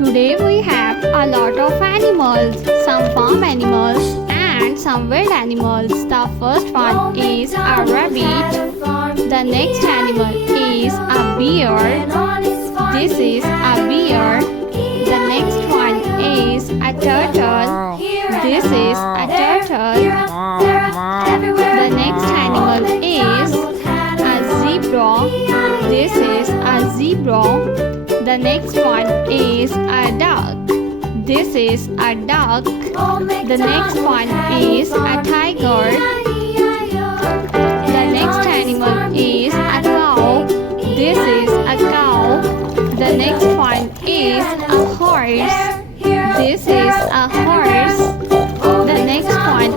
Today we have a lot of animals, some farm animals and some wild animals. The first one is a rabbit. The next animal is a bear. This is a bear. The next one is a turtle. This is a turtle. The next animal is a zebra. This is a zebra. The next one is a duck. This is a duck. The next one is a tiger. The next animal is a cow. This is a cow. The next one is a horse. This is a horse. The next one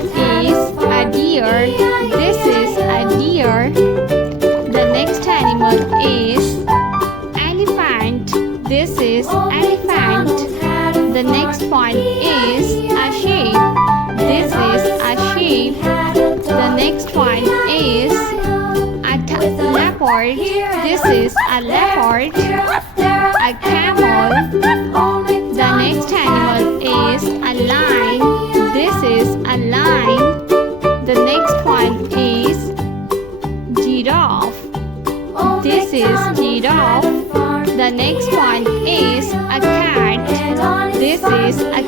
is a deer. This is a deer. The next animal is elephant. This is elephant. The next one is a sheep. This is a sheep. The next one is a leopard. This is a leopard. A camel. The next animal is a lion. This is a lion. The next one is giraffe. This is giraffe. The next one is a cat. This is a